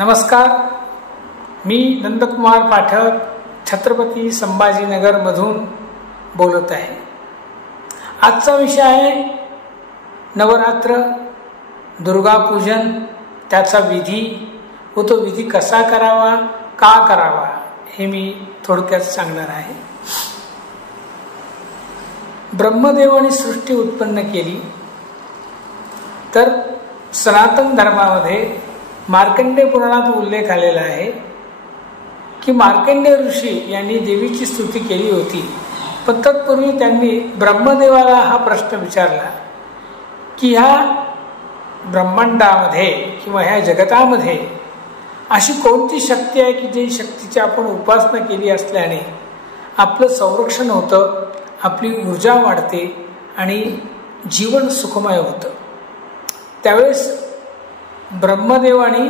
नमस्कार, मी नंदकुमार पाठक छत्रपती संभाजीनगरमधून बोलत आहे. आजचा विषय आहे नवरात्र, दुर्गापूजन, त्याचा विधी व तो विधी कसा करावा, का करावा हे मी थोडक्यात सांगणार आहे. ब्रह्मदेवाने सृष्टी उत्पन्न केली तर सनातन धर्मामध्ये मार्कंडेय पुराणात उल्लेख आलेला आहे की मार्कंडेय ऋषी यांनी देवीची स्तुती केली होती, पण तत्पूर्वी त्यांनी ब्रह्मदेवाला हा प्रश्न विचारला की ह्या ब्रह्मांडामध्ये किंवा ह्या जगतामध्ये अशी कोणती शक्ती आहे की जी शक्तीची आपण उपासना केली असल्याने आपलं संरक्षण होतं, आपली ऊर्जा वाढते आणि जीवन सुखमय होतं. त्यावेळेस ब्रह्मदेवाने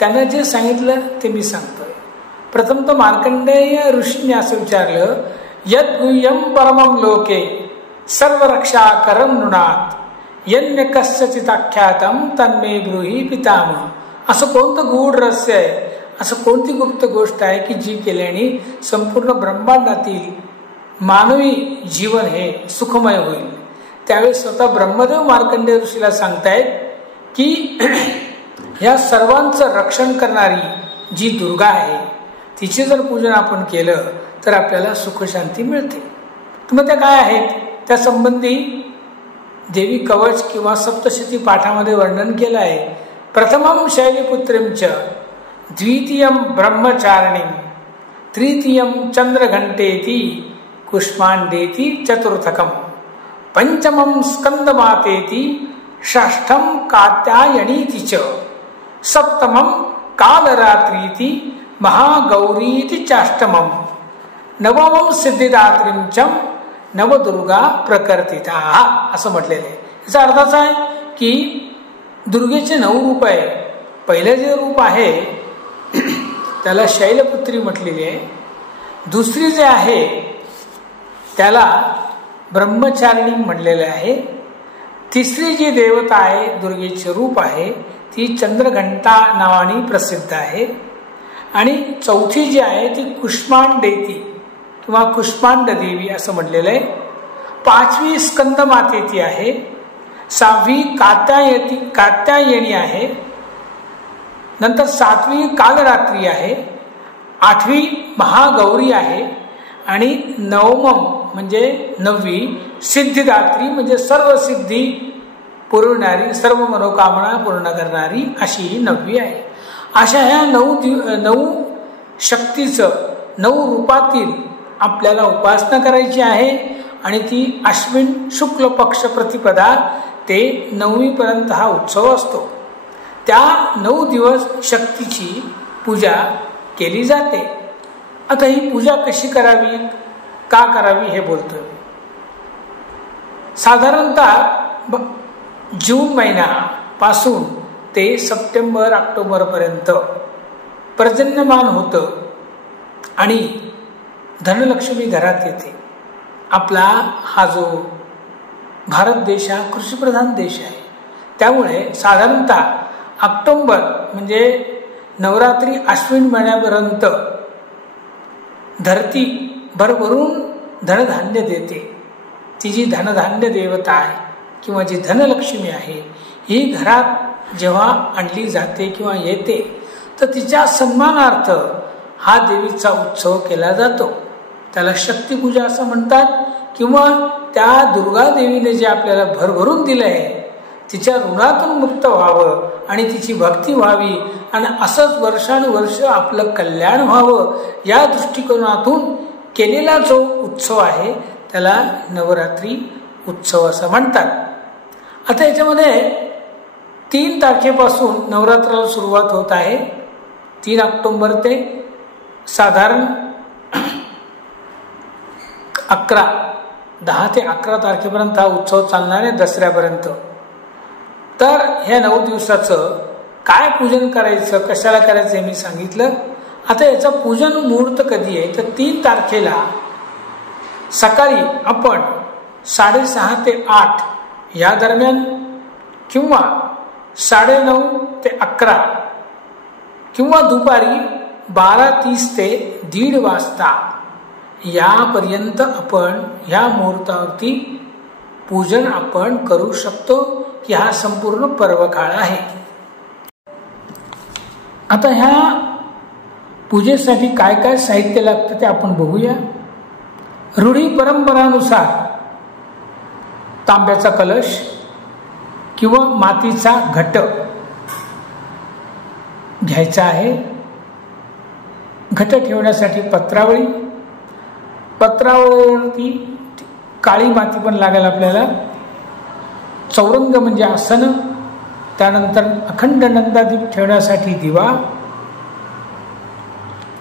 त्यांना जे सांगितलं ते मी सांगतोय. प्रथम तर मार्कंडेय ऋषींनी असं विचारलं, यद गुह्यम परमं लोके सर्व रक्षा करम नृणात यन्य कस्यचिदाख्यातम तन्मे ब्रूहि पितामह. असं कोणतं गूढ रहस्य आहे, असं कोणती गुप्त गोष्ट आहे की जी केल्याने संपूर्ण ब्रह्मांडातील मानवी जीवन हे सुखमय होईल. त्यावेळेस स्वतः ब्रह्मदेव मार्कंडेय ऋषीला सांगतायत की ह्या सर्वांचं रक्षण करणारी जी दुर्गा आहे तिचे जर पूजन आपण केलं तर आपल्याला सुखशांती मिळते. तर मग त्या काय आहेत, त्या संबंधी देवी कवच किंवा सप्तशती पाठामध्ये वर्णन केलं आहे. प्रथमं शैलपुत्रींच, द्वितीयं ब्रह्मचारिणीं, तृतीयं चंद्रघंटेति कुष्मांडेति चतुर्थकं, पंचमं स्कंदमातेति, षष्ठं कात्यायनीति च, सप्तमं कालरात्रीति महागौरीति चाष्टमं, नवमं सिद्धिदात्रीं च नवदुर्गा प्रकर्तिता. असं म्हटलेलं आहे. याचा अर्थ असा आहे की दुर्गेचे 9 रूप आहे. पहिलं जे रूप आहे त्याला शैलपुत्री म्हटलेली आहे. दुसरी जे आहे त्याला ब्रह्मचारिणी म्हटलेले आहे. तिसरी जी देवता आहे, दुर्गेचे रूप आहे, ती चंद्रघंटा नावाने प्रसिद्ध आहे. आणि चौथी जी आहे ती कुष्मांडेती किंवा कुष्मांड देवी असं म्हटलेलं आहे. 5वी स्कंदमातेती आहे. 6वी कात्यायनी आहे. नंतर 7वी कालरात्री आहे. 8वी महागौरी आहे. आणि 9मं म्हणजे 9वी सिद्धिदात्री म्हणजे सर्व सिद्धी पुरवणारी, सर्व मनोकामना पूर्ण करणारी अशी ही 9वी आहे. अशा ह्या 9 शक्तीचं 9 रूपातील आपल्याला उपासना करायची आहे. आणि ती अश्विन शुक्ल पक्ष प्रतिपदा ते 9वी पर्यंत हा उत्सव असतो. त्या 9 दिवस शक्तीची पूजा केली जाते. आता ही पूजा कशी करावी, का करावी हे बोलतोय. साधारणतः जून महिन्यापासून ते सप्टेंबर ऑक्टोबर पर्यंत पर्जन्यमान होतं आणि धनलक्ष्मी घरात येते. आपला हा जो भारत देश हा कृषीप्रधान देश आहे, त्यामुळे साधारणतः ऑक्टोबर म्हणजे नवरात्री अश्विन महिन्यापर्यंत धरती भरभरून धनधान्य देते. ती जी धनधान्य देवता आहे किंवा जी धनलक्ष्मी आहे ही घरात जेव्हा आणली जाते किंवा येते तर तिच्या सन्मानार्थ हा देवीचा उत्सव केला जातो. त्याला शक्तिपूजा असं म्हणतात. किंवा त्या दुर्गा देवीने जे आपल्याला भरभरून दिलं आहे तिच्या ऋणातून मुक्त व्हावं आणि तिची भक्ती व्हावी आणि असंच वर्षानुवर्ष आपलं कल्याण व्हावं या दृष्टिकोनातून केलेला जो उत्सव आहे त्याला नवरात्री उत्सव असं म्हणतात. आता याच्यामध्ये 3 तारखेपासून नवरात्राला सुरुवात होत आहे. 3 ऑक्टोबर ते साधारण 10 ते 11 तारखेपर्यंत हा उत्सव चालणार आहे, दसऱ्यापर्यंत. तर ह्या 9 दिवसाचं काय पूजन करायचं, कशाला करायचं हे मी सांगितलं. आता याचं पूजन मुहूर्त कधी आहे तर 3 तारखेला सकाळी आपण 6:30 ते 8 या दरम्यान किंवा 9:30 ते 11 किंवा दुपारी 12:30 ते 1:30 वाजता यापर्यंत आपण ह्या मुहूर्तावरती पूजन आपण करू शकतो की हा संपूर्ण पर्व काळ आहे. आता ह्या पूजेसाठी काय काय साहित्य लागतं ते आपण बघूया. रूढी परंपरानुसार तांब्याचा कलश किंवा मातीचा घट घ्यायचा आहे. घट ठेवण्यासाठी पत्रावळीवरती काळी माती पण लागेल आपल्याला. चौरंग म्हणजे आसन, त्यानंतर अखंड नंदादीप ठेवण्यासाठी दिवा,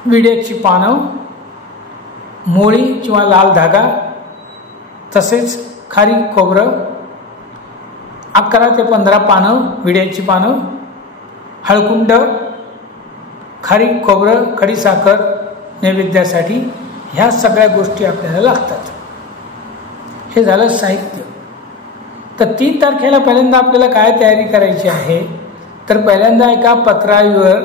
विड्याची पानं, मोळी किंवा लाल धागा, तसेच खारीक खोबरं, 11 ते 15 पानं विड्याची पानं, हळकुंड, खारीक खोबरं, खडीसाखर नैवेद्यासाठी, ह्या सगळ्या गोष्टी आपल्याला लागतात. हे झालं साहित्य. तर 3 तारखेला पहिल्यांदा आपल्याला काय तयारी करायची आहे, तर पहिल्यांदा एका पत्रावर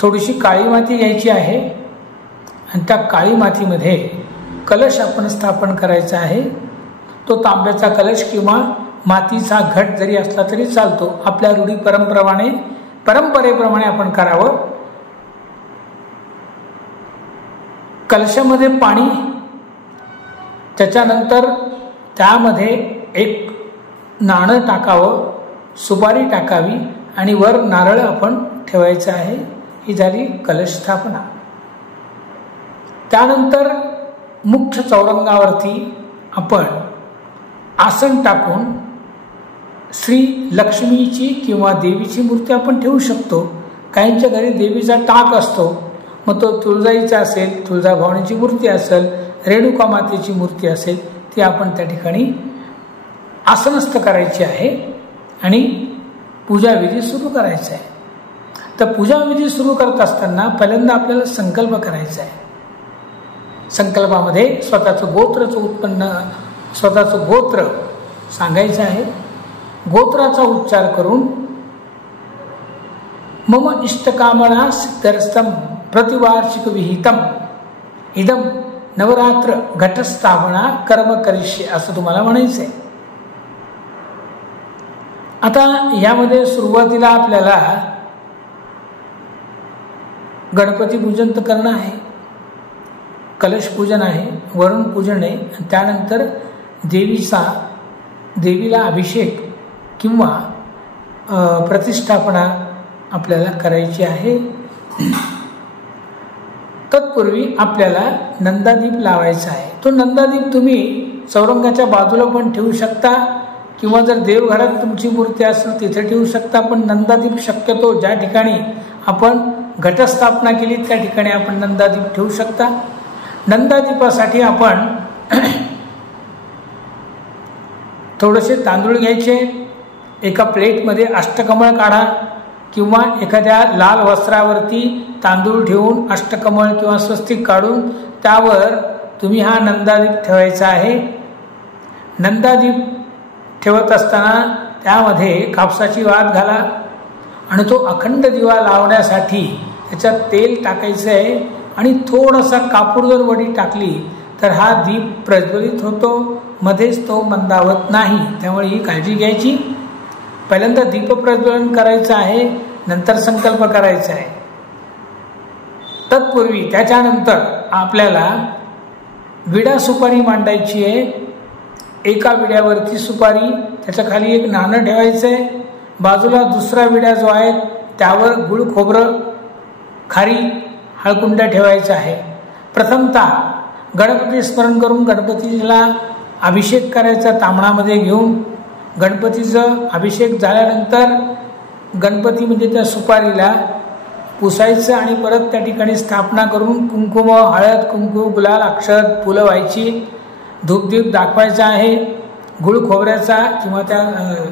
थोडीशी काळी माती घ्यायची आहे आणि त्या काळी मातीमध्ये कलश आपण स्थापन करायचा आहे. तो तांब्याचा कलश किंवा मातीचा घट जरी असला तरी चालतो. आपल्या रूढी परंपरेप्रमाणे आपण करावं. कलशामध्ये पाणी, त्याच्यानंतर त्यामध्ये एक नाणं टाकावं, सुपारी टाकावी आणि वर नारळ आपण ठेवायचं आहे. ही झाली कलश स्थापना. त्यानंतर मुख्य चौरंगावरती आपण आसन टाकून श्री लक्ष्मीची किंवा देवीची मूर्ती आपण ठेवू शकतो. काहींच्या घरी देवीचा टाक असतो, मग तो तुळजाईचा असेल, तुळजाभवानीची मूर्ती असेल, रेणुका मातेची मूर्ती असेल, ती आपण त्या ठिकाणी आसनस्थ करायची आहे आणि पूजाविधी सुरू करायचा आहे. तर पूजाविधी सुरू करत असताना पहिल्यांदा आपल्याला संकल्प करायचा आहे. संकल्पामध्ये स्वतःचं गोत्र सांगायचं आहे. गोत्राचा उच्चार करून मम इष्टकामना सिद्धर्थम प्रतिवार्षिक विहितम इदम नवरात्र घटस्थापना कर्म करिष्ये असं तुम्हाला म्हणायचं आहे. आता यामध्ये सुरुवातीला आपल्याला गणपती पूजन तर करणं आहे, कलश पूजन आहे, वरुण पूजन आहे, त्यानंतर देवीला अभिषेक किंवा प्रतिष्ठापना आपल्याला करायची आहे. तत्पूर्वी आपल्याला नंदादीप लावायचा आहे. तो नंदादीप तुम्ही चौरंगाच्या बाजूला पण ठेवू शकता किंवा जर देवघरात तुमची मूर्ती असेल तिथे ठेवू शकता. पण नंदादीप शक्यतो ज्या ठिकाणी आपण घटस्थापना केली त्या ठिकाणी आपण नंदादीप ठेवू शकता. नंदादीपासाठी आपण थोडेसे तांदूळ घ्यायचे, एका प्लेटमध्ये अष्टकमळ काढा किंवा एखाद्या लाल वस्त्रावरती तांदूळ ठेवून अष्टकमळ किंवा स्वस्तिक काढून त्यावर तुम्ही हा नंदादीप ठेवायचा आहे. नंदादीप ठेवत असताना त्यामध्ये कापसाची वात घाला आणि तो अखंड दिवा लावण्यासाठी त्याच्यात तेल टाकायचं आहे आणि थोडासा कापूर जर वडी टाकली तर हा दीप प्रज्वलित होतो, मध्येच तो मंदावत नाही. त्यामुळे ही काळजी घ्यायची. पहिल्यांदा दीप प्रज्वलन करायचं आहे, नंतर संकल्प करायचा आहे. तत्पूर्वी त्याच्यानंतर आपल्याला विडा सुपारी मांडायची आहे. एका विड्यावरती सुपारी, त्याच्या खाली एक नाणं ठेवायचं आहे. बाजूला दुसरा विडा जो आहे त्यावर गुळ खोबरं खारी हळकुंड ठेवायचा आहे. प्रथमतः गणपती स्मरण करून गणपतीला अभिषेक करायचा तांबणामध्ये घेऊन. गणपतीचं अभिषेक झाल्यानंतर गणपती म्हणजे त्या सुपारीला पुसायचं आणि परत त्या ठिकाणी स्थापना करून कुंकुम, हळद, कुंकू, गुलाल, अक्षत, फुलं व्हायची, धूपदीप दाखवायचा आहे, गुळ खोबऱ्याचा किंवा त्या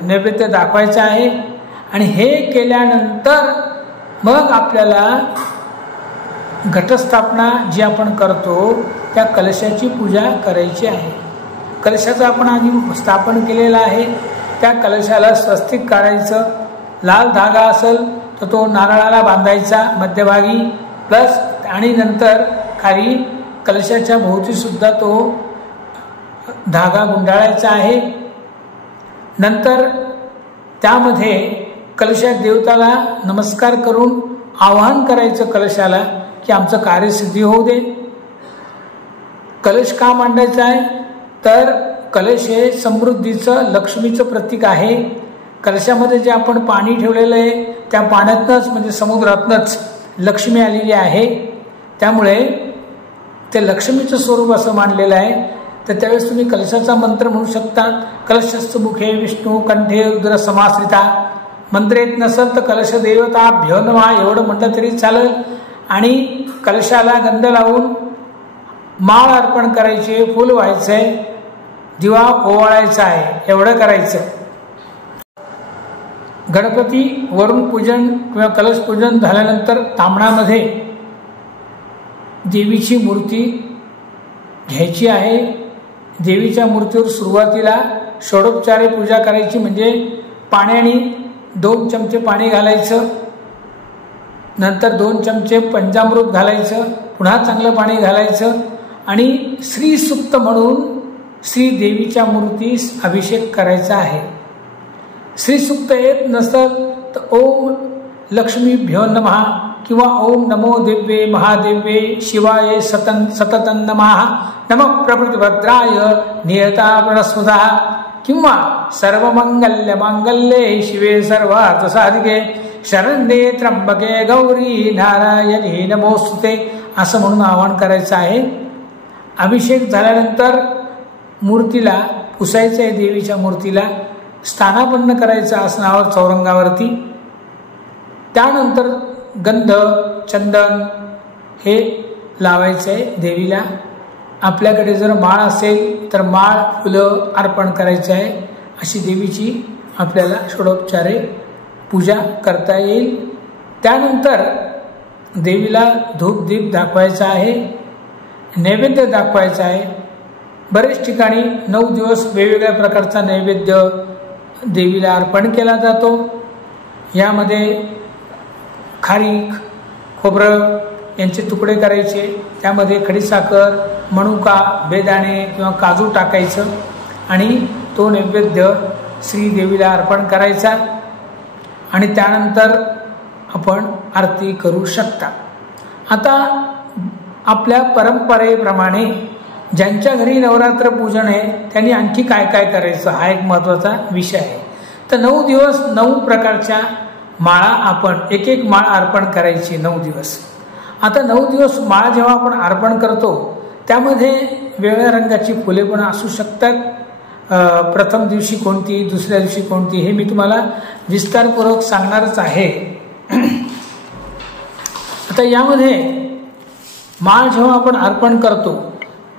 नैवेद्य दाखवायचा आहे. आणि हे केल्यानंतर मग आपल्याला घटस्थापना जी आपण करतो त्या कलशाची पूजा करायची आहे. कलशाचं आपण आधी स्थापन केलेलं आहे, त्या कलशाला स्वस्तिक काढायचं. लाल धागा असेल तर तो नारळाला बांधायचा मध्यभागी प्लस, आणि नंतर खाली कलशाच्या भोवती सुद्धा तो धागा गुंडाळायचा आहे. नंतर त्यामध्ये कलशात देवताला नमस्कार करून आवाहन करायचं कलशाला की आमचं कार्यसिद्धी होऊ दे. कलश का मांडायचा आहे तर कलश हे समृद्धीचं लक्ष्मीचं प्रतीक आहे. कलशामध्ये जे आपण पाणी ठेवलेलं आहे त्या पाण्यातनंच म्हणजे समुद्रातनंच लक्ष्मी आलेली आहे. त्यामुळे ते लक्ष्मीचं स्वरूप असं मानलेलं आहे. तर त्यावेळेस तुम्ही कलशाचा मंत्र म्हणू शकता. कलशस्थ मुखे विष्णू कंठे रुद्र समाश्रिता. मंत्र येत नसेल तर कलश देवताभ्यो नमः एवढं म्हटलं तरी चालेल. आणि कलशाला गंध लावून माळ अर्पण करायचे, फूल व्हायचंय, दिवा ओवाळायचा आहे, एवढं करायचं. गणपती वरून पूजन किंवा कलश पूजन झाल्यानंतर तांबणामध्ये देवीची मूर्ती घ्यायची आहे. देवीच्या मूर्तीवर सुरुवातीला षोडोपचारे पूजा करायची, म्हणजे पाण्याने 2 चमचे पाणी घालायचं, नंतर 2 चमचे पंचामृत घालायचं, पुन्हा चांगलं पाणी घालायचं आणि श्री सुक्त म्हणून श्री देवीच्या मूर्तीस अभिषेक करायचा आहे. श्री सुक्त येत नसत तर ओम लक्ष्मीभ्यो नमः किंवा ओम नमो दिव्ये महादेव्ये शिवाय सततं नमः नमः प्रकृतिभद्राय नियता प्रस्मृता किंवा सर्वमंगल्य मांगल्ये शिवे सर्वार्थसाधिके शरण्ये त्र्यंबके गौरी नारायणी नमोस्तुते असं म्हणून आवाहन करायचं आहे. अभिषेक झाल्यानंतर मूर्तीला पुसायचं आहे. देवीच्या मूर्तीला स्थानापन्न करायचं आसनावर चौरंगावरती. त्यानंतर गंध चंदन हे लावायचं आहे देवीला. आपल्याकडे जर माळ असेल तर माळ फुलं अर्पण करायचं आहे. अशी देवीची आपल्याला षोडोपचारे पूजा करता येईल. त्यानंतर देवीला धूप दीप दाखवायचा आहे, नैवेद्य दाखवायचा आहे. बरेच ठिकाणी 9 दिवस वेगवेगळ्या प्रकारचा नैवेद्य देवीला अर्पण केला जातो. यामध्ये खारीक खोबरं यांचे तुकडे करायचे, त्यामध्ये खडीसाखर मनुका बेदाणे किंवा काजू टाकायचं आणि तो नैवेद्य श्रीदेवीला अर्पण करायचा. आणि त्यानंतर आपण आरती करू शकता. आता आपल्या परंपरेप्रमाणे ज्यांच्या घरी नवरात्र पूजन आहे त्यांनी आणखी काय काय करायचं हा एक महत्त्वाचा विषय आहे. तर 9 दिवस 9 प्रकारच्या माळा आपण एक एक माळ अर्पण करायची 9 दिवस. आता 9 दिवस माळ जेव्हा आपण अर्पण करतो त्यामध्ये वेगळ्या रंगाची फुले पण असू शकतात. प्रथम दिवशी कोणती, दुसऱ्या दिवशी कोणती हे मी तुम्हाला विस्तारपूर्वक सांगणारच आहे. आता यामध्ये माळ जेव्हा आपण अर्पण करतो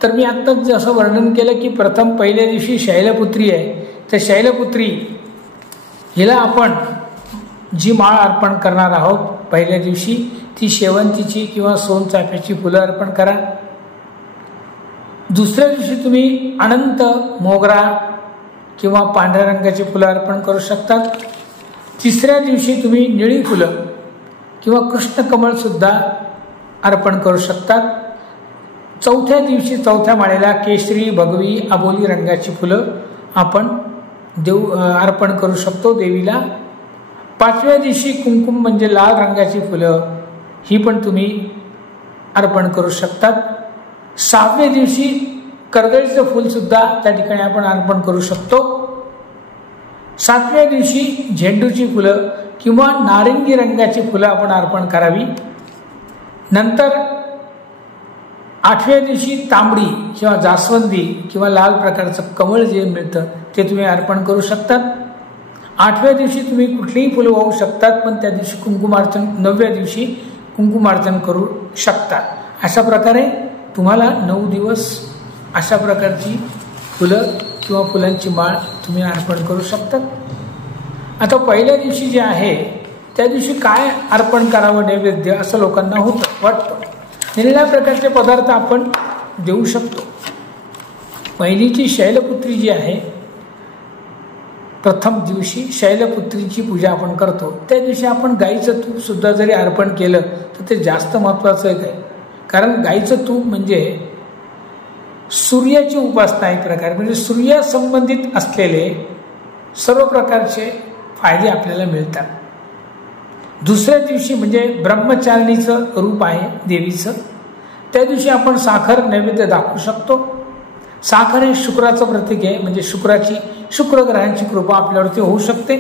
तर मी आत्ताच जसं वर्णन केलं की प्रथम पहिल्या दिवशी शैलपुत्री आहे. तर शैलपुत्री हिला आपण जी माळ अर्पण करणार आहोत पहिल्या दिवशी ती शेवंतीची किंवा सोनचाफ्याची फुलं अर्पण करा. दुसऱ्या दिवशी तुम्ही अनंत मोगरा किंवा पांढऱ्या रंगाची फुलं अर्पण करू शकतात. तिसऱ्या दिवशी तुम्ही निळी फुलं किंवा कृष्णकमळ सुद्धा अर्पण करू शकतात. चौथ्या दिवशी चौथ्या माळेला केशरी भगवी अबोली रंगाची फुलं आपण अर्पण करू शकतो देवीला. 5व्या दिवशी कुंकुम म्हणजे लाल रंगाची फुलं ही पण तुम्ही अर्पण करू शकतात. 6व्या दिवशी कर्दळीचं फूल सुद्धा त्या ठिकाणी आपण अर्पण करू शकतो. 7व्या दिवशी झेंडूची फुलं किंवा नारिंगी रंगाची फुलं आपण अर्पण करावी. नंतर 8व्या दिवशी तांबडी किंवा जास्वंदी किंवा लाल प्रकारचं कमळ जे मिळतं ते तुम्ही अर्पण करू शकतात. 8व्या दिवशी तुम्ही कुठलीही फुलं वाहू शकतात, पण त्या दिवशी कुंकुमार्चन 9व्या दिवशी कुंकुमार्चन करू शकतात. अशा प्रकारे तुम्हाला 9 दिवस अशा प्रकारची फुलं किंवा फुलांची माळ तुम्ही अर्पण करू शकतात. आता पहिल्या दिवशी जे आहे त्या दिवशी काय अर्पण करावं नैवेद्य असं लोकांना वाटतं. निरनिराळ्या प्रकारचे पदार्थ आपण देऊ शकतो. पहिलीची शैलपुत्री जी आहे प्रथम दिवशी शैलपुत्रीची पूजा आपण करतो, त्या दिवशी आपण गाईचं तूप सुद्धा जरी अर्पण केलं तर ते जास्त महत्त्वाचं आहे. कारण गाईचं तूप म्हणजे सूर्याची उपासना एक प्रकारे, म्हणजे सूर्यासंबंधित असलेले सर्व प्रकारचे फायदे आपल्याला मिळतात. दुसऱ्या दिवशी म्हणजे ब्रह्मचारिणीचं रूप आहे देवीचं, त्या दिवशी आपण साखर नैवेद्य दाखवू शकतो. साखर हे शुक्राचं प्रतीक आहे, म्हणजे शुक्र ग्रहांची कृपा आपल्यावरती होऊ शकते.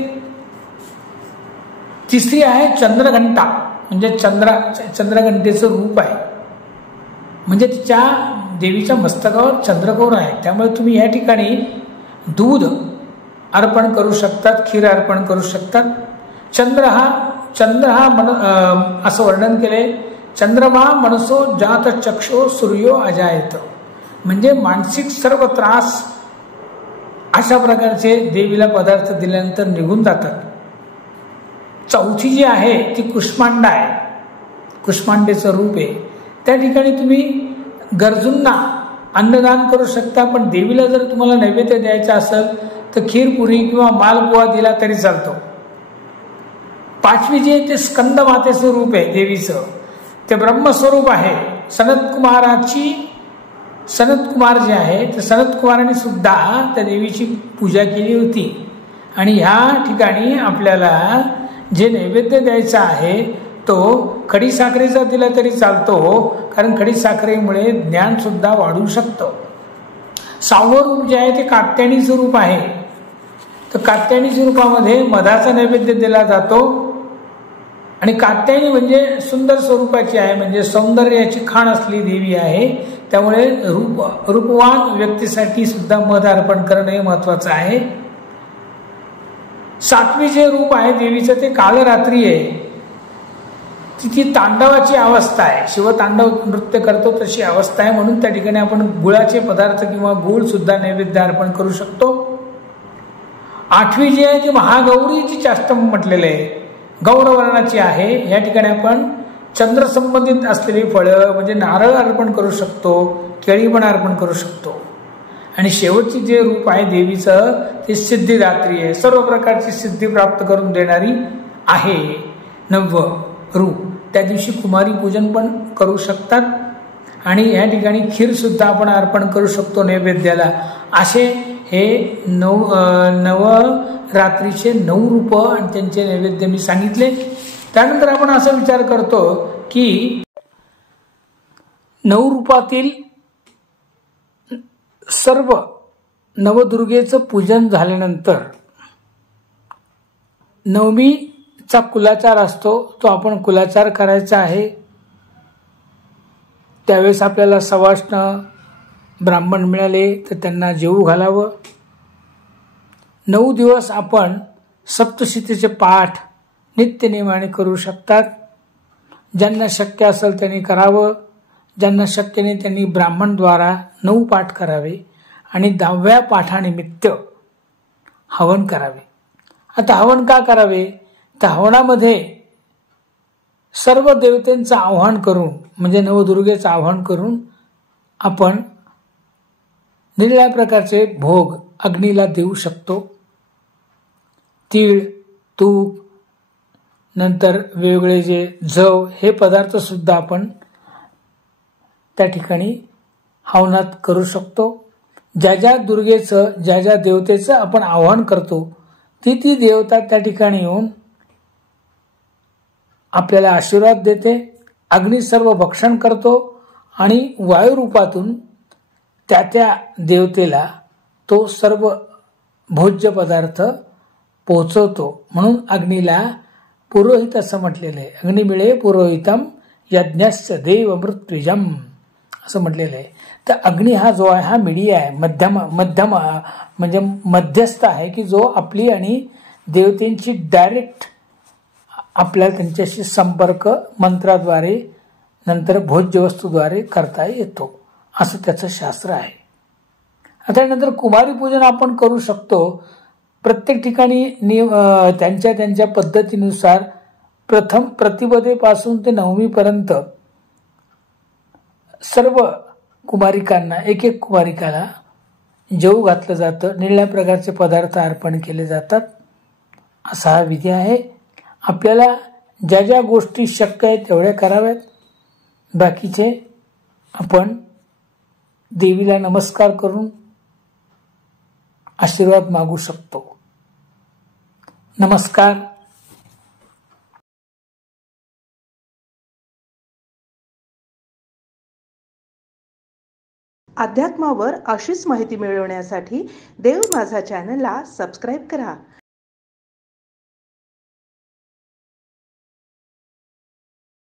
तिसरी आहे चंद्रघंटा, म्हणजे चंद्रघंटेचं रूप आहे, म्हणजे तिच्या देवीच्या मस्तकावर चंद्रकोर आहे. त्यामुळे तुम्ही या ठिकाणी दूध अर्पण करू शकतात, खीर अर्पण करू शकतात. चंद्र हा असं वर्णन केले, चंद्रमा मनसो जात चक्षो सूर्यो अजायत, म्हणजे मानसिक सर्व त्रास अशा प्रकारचे देवीला पदार्थ दिल्यानंतर निघून जातात. चौथी जी आहे ती कुष्मांडा आहे, कुष्मांडेचं रूप आहे. त्या ठिकाणी तुम्ही गरजूंना अन्नदान करू शकता, पण देवीला जर तुम्हाला नैवेद्य द्यायचा असेल तर खीरपुरी किंवा मालपुआ दिला तरी चालतो. पाचवी जे ते स्कंद मातेचं रूप आहे देवीचं, ते ब्रह्मस्वरूप आहे. सनत कुमार जे आहे ते सनत कुमारांनी सुद्धा त्या देवीची पूजा केली होती. आणि ह्या ठिकाणी आपल्याला जे नैवेद्य द्यायचा आहे तो खडीसाखरेचा दिला तरी चालतो, कारण खडीसाखरेमुळे ज्ञान सुद्धा वाढू शकतं. सहावं रूप जे आहे ते कात्यायनीचं रूप आहे, तर कात्यायनीच्या रूपामध्ये मधाचा नैवेद्य दिला जातो. आणि कात्यायनी म्हणजे सुंदर स्वरूपाची आहे, म्हणजे सौंदर्याची खाण असली देवी आहे. त्यामुळे रूपवान व्यक्तीसाठी सुद्धा मध अर्पण करणं हे महत्वाचं आहे. सातवी जे रूप आहे देवीचं ते कालरात्री आहे, तिची तांडवाची अवस्था आहे, शिवतांडव नृत्य करतो तशी अवस्था आहे. म्हणून त्या ठिकाणी आपण गुळाचे पदार्थ किंवा गुळ सुद्धा नैवेद्य अर्पण करू शकतो. आठवी जी आहे ती महागौरीची जास्त म्हटलेलं आहे, गौरवर्णाची आहे. या ठिकाणी आपण चंद्र संबंधित असलेली फळं म्हणजे नारळ अर्पण करू शकतो, केळी पण अर्पण करू शकतो. आणि शेवटची जे रूप आहे देवीचं ते सिद्धिदात्री आहे, सर्व प्रकारची सिद्धी प्राप्त करून देणारी आहे. 9वं रूप, त्या दिवशी कुमारी पूजन पण करू शकतात. आणि या ठिकाणी खीर सुद्धा आपण अर्पण करू शकतो नैवेद्याला. असे हे नवरात्रीचे 9 रूप आणि त्यांचे नैवेद्य मी सांगितले. त्यानंतर आपण असा विचार करतो की 9 रूपातील सर्व नवदुर्गेचं पूजन झाल्यानंतर नवमीचा कुलाचार असतो, तो आपण कुलाचार करायचा आहे. त्यावेळेस आपल्याला सवाष्ण ब्राह्मण मिळाले तर त्यांना जेवू घालावं. 9 दिवस आपण सप्तशतीचे पाठ नित्यनेमाने करू शकतात. ज्यांना शक्य असेल त्यांनी करावं, ज्यांना शक्य नाही त्यांनी ब्राह्मणद्वारा 9 पाठ करावे आणि 10व्या पाठानिमित्त हवन करावे. आता हवन का करावे, तर हवनामध्ये सर्व देवतेंचं आवाहन करून म्हणजे नवदुर्गेचं आवाहन करून आपण निरळ्या प्रकारचे भोग अग्नीला देऊ शकतो. तीळ, तूप, नंतर वेगवेगळे जे जव हे पदार्थ सुद्धा आपण त्या ठिकाणी हवनात करू शकतो. ज्या ज्या दुर्गेचं ज्या ज्या देवतेचं आपण आवाहन करतो ती ती देवता त्या ठिकाणी येऊन आपल्याला आशीर्वाद देते. अग्नी सर्व भक्षण करतो आणि वायुरूपातून त्या त्या देवतेला तो सर्व भोज्य पदार्थ पोहोचवतो. म्हणून अग्नीला पुरोहित असं म्हटलेलं आहे. अग्निमिळे पुरोहितम यज्ञस्य देव मृत्युजम असं म्हटलेलं आहे. तर अग्नी हा जो आहे हा मीडिया आहे, मध्यम म्हणजे मध्यस्थ आहे, की जो आपली आणि देवतेंची डायरेक्ट आपल्याला त्यांच्याशी संपर्क मंत्राद्वारे नंतर भोज्य वस्तूद्वारे करता येतो, असं त्याचं शास्त्र आहे. आता नंतर कुमारी पूजन आपण करू शकतो. प्रत्येक ठिकाणी त्यांच्या त्यांच्या पद्धतीनुसार प्रथम प्रतिपदेपासून ते 9वीपर्यंत सर्व कुमारिकांना एक कुमारिकाला जेवू घातलं जातं, निळ्या प्रकारचे पदार्थ अर्पण केले जातात. असा हा विधी आहे. आपल्याला ज्या ज्या गोष्टी शक्य आहेत तेवढ्या कराव्यात. बाकीचे आपण देवीला नमस्कार करून आशीर्वाद मागू शकतो. नमस्कार. अध्यात्मावर अशीच माहिती मिळवण्यासाठी देव माझा चॅनलला सबस्क्राईब करा.